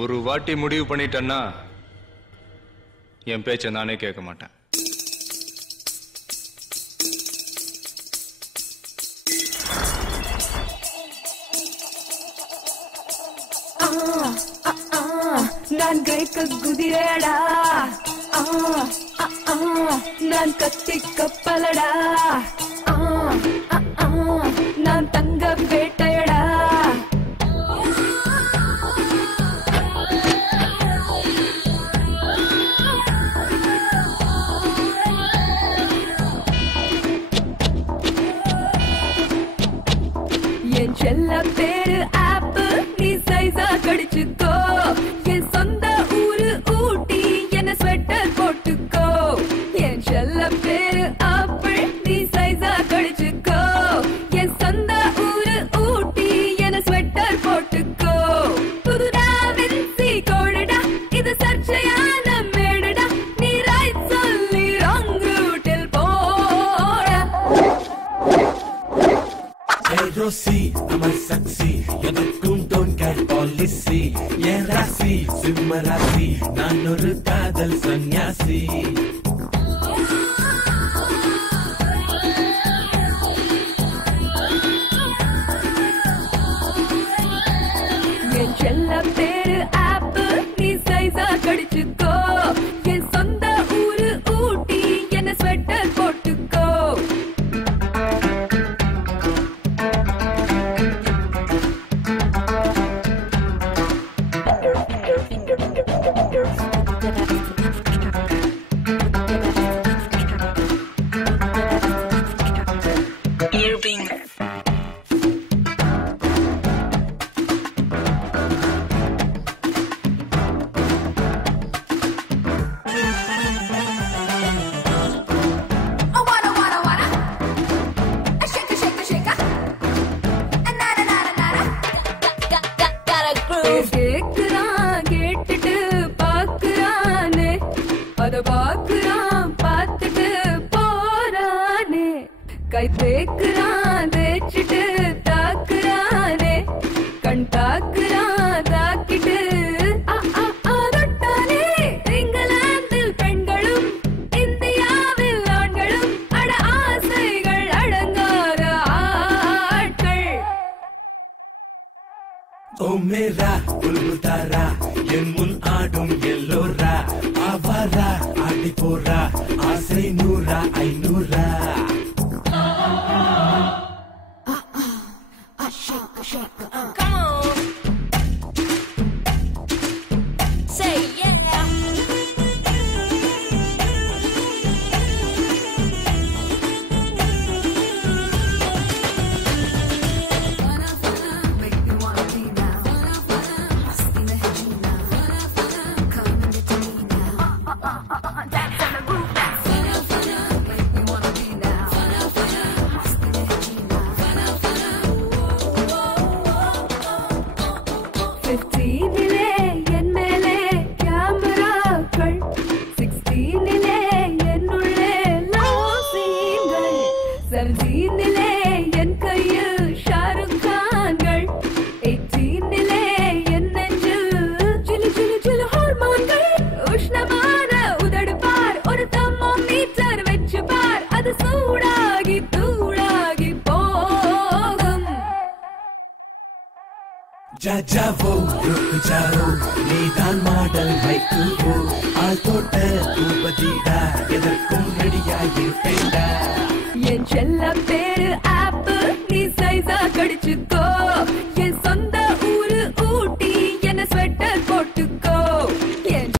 ஒரு வாட்டி முடிவு பண்ணிட்டேன்னா என் பேச்சை நானே கேட்க மாட்டேன். நான் கிரேக்க குதிரடா, நான் கத்தி கப்பலடா, நான் தங்க வேட்டையடா. என் செல்ல பேரு ஆப்பு, நீ சைஸா கடிச்சுக்கோ. என் சொந்த ஊரு ஊட்டி, என்ன ஸ்வெட்டர் போட்டுக்கோ. என் செல்ல பேரு ஆப்பிள், நீ சைஸா கடிச்சுக்கோ. என் சொந்த ஊரு ஊட்டி, என்ன ஸ்வெட்டர் போட்டுக்கோ. புதுடா வின்சி கோடடா, இது சர்ச்சையான மேடடா. நீ ரைட் சொல்லி ராங் ரூட்டில் போடா. Hey Rosie, I'm a sexy. எதற்கும் don't care policy. என் ராசி சிம்ம ராசி, நான் ஒரு காதல் சன்னியாசி. என் செல்ல பேரு ஆப்பு, நீ சைஸா கடிச்சுக்கோ. என் சொந்த ஊரு ஊட்டி, என்ன ஸ்வெட்டர் போட்டுக்கோ. கேக்குறான் கேட்டுட்டு பாக்குறானே, அத பாக்குறான் பார்த்துட்டு போறானே. கை தேக்குறான் தேய்ச்சிட்டு தாக்குறானே, கண் தாக்குறான் தாக்கிட்டு தொட்டானே. இங்கிலாந்தில் பெண்களும் இந்தியாவில் ஆண்களும், அட ஆசைகள் அடங்காத ஆட்கள். ஓ மேரா புல்புல் தாரா, என் முன் ஆடும் எல்லோரா. ஆவாரா ஆடி போறா, ஆசை 100 500. Come on. Say yeah. That's on the roof now. जा जाओ रुक जाओ नीदान मॉडल வைக்குவோ ஆல் தோட்ட தூபதிடா எதற்கும் ரெடியாயிருப்பேன்டா என் செல்ல பேரு ஆப்பு நீ சைஸா கடிச்சுக்கோ